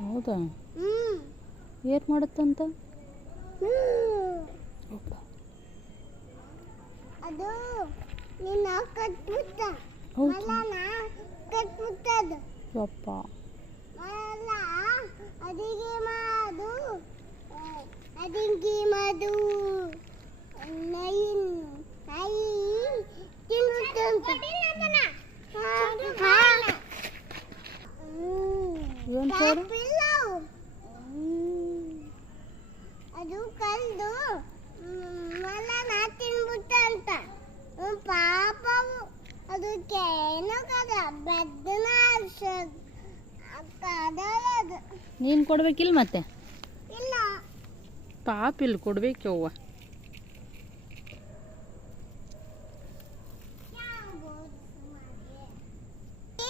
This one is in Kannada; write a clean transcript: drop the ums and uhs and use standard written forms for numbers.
ಹೌದಾ ಏನು ಮಾಡುತ್ತಂತ ಅದು ನಿನ್ನ ಕಟ್ಬಿಟ್ಟ ಮಲನ ಕಟ್ಬಿಟ್ಟದು ಯಪ್ಪ ಮಲ ಅದಿಗೆ ಮಾಡು ಅದಿಗೆ ಮಾಡು ನೈ ನೈ ತಿನ್ನುತ್ತಂತ ಏನು ಸರ್ ಅದು ಕಲ್ದು ಮಲನ ತಿನ್ಬಿಟ್ಟಂತ ಪಾಪವು ಅದಕ್ಕೆ ಏನು ಕದ ಬೆದ್ದನ ನೀನು ಕೊಡ್ಬೇಕಿಲ್ಲ ಮತ್ತೆ ಇಲ್ಲ ಪಾಪ ಇಲ್ಲಿ ಕೊಡ್ಬೇಕವ್ವ